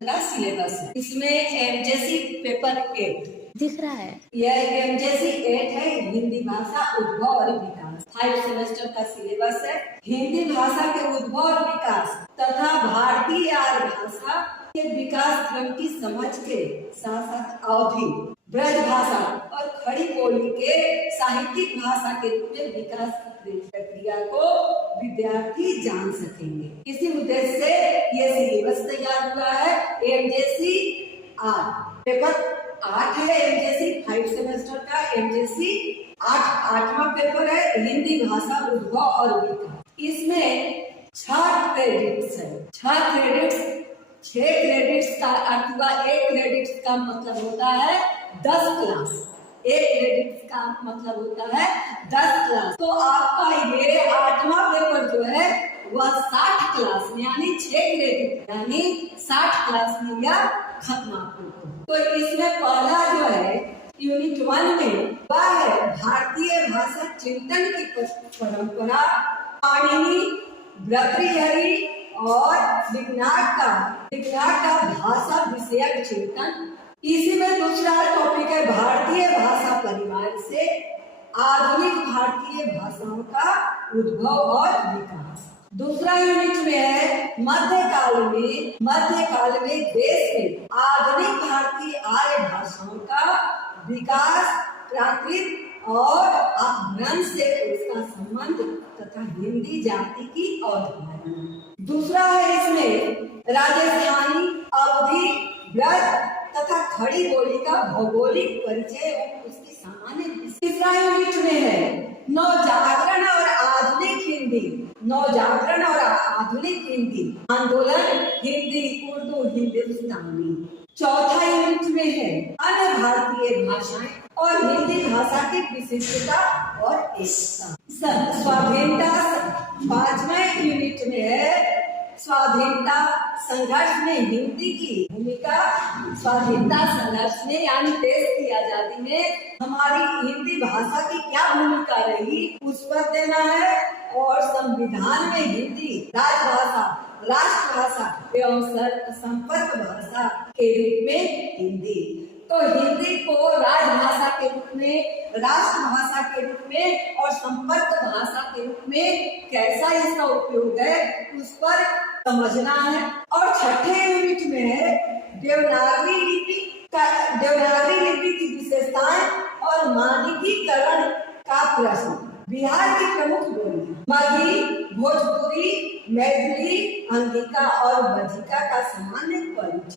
का सिलेबस है। इसमें एमजेसी पेपर 8 दिख रहा है। यह एमजेसी 8 है, हिंदी भाषा उद्भव और विकास। 5 सेमेस्टर का सिलेबस है। हिंदी भाषा के उद्भव और विकास तथा भारतीय आर्य भाषा के विकास क्रम की समझ के साथ साथ अवधि, ब्रज भाषा और खड़ी बोली के साहित्यिक भाषा के रूप में विकास की प्रक्रिया को विद्यार्थी जान सकेंगे। इसी उद्देश्य से ये सिलेबस तैयार हुआ है। एमजेसी 8 पेपर 8 है, एमजेसी 5 सेमेस्टर का एमजेसी 8वां पेपर है, हिंदी भाषा उद्भव और विकास। इसमें 6 क्रेडिट्स है। 6 क्रेडिट्स का अर्थ हुआ, 1 क्रेडिट का मतलब होता है 10 क्लास। 1 क्रेडिट का मतलब होता है 10 क्लास। तो आपका ये 8वां पेपर जो है वह 60 क्लास में यानी 6 क्रेडिट यानी 60 क्लास में यह खत्म होगा। तो इसमें पहला जो है यूनिट 1 में वह है भारतीय भाषा चिंतन की परंपरा, पाणिनि, भर्तृहरि और लिग्नार्ड का भाषा विषयक चिंतन। इसी में दूसरा टॉपिक है भारतीय भाषा परिवार से आधुनिक भारतीय भाषाओं का उद्भव और विकास। दूसरा यूनिट में है मध्यकाल में देश में आधुनिक भारतीय आर्य भाषाओं का विकास, प्राकृत और अपभ्रंश से उसका संबंध तथा हिंदी जाति की अवधारणा। दूसरा है इसमें राजस्थानी, अवधी, ब्रज तथा खड़ी बोली का भौगोलिक परिचय और उसकी सामान्य। तीसरा यूनिट में है नवजागरण और आधुनिक हिंदी आंदोलन, हिंदी, उर्दू, हिंदुस्तानी। चौथा यूनिट में है अन्य भारतीय भाषाएं और हिंदी भाषा की विशिष्टता और एकता। स्वाधीनता 5वें यूनिट में है स्वाधीनता संघर्ष में हिंदी की भूमिका। स्वाधीनता संघर्ष में यानी देश की आजादी में हमारी हिंदी भाषा की क्या भूमिका रही उस पर देना है। और संविधान में हिंदी राजभाषा, राष्ट्रभाषा एवं संपर्क भाषा के रूप में हिंदी। तो हिंदी को राजभाषा के रूप में, राष्ट्रभाषा के रूप में और संपर्क भाषा के रूप में कैसा इसका उपयोग है उस पर समझना है। और छठे यूनिट में है देवनागरी लिपि की विशेषताएं और मानकीकरण का प्रश्न। बिहार की प्रमुख बोलियां मगही, भोजपुरी, मैथिली, अंगिका और बज्जिका का सामान्य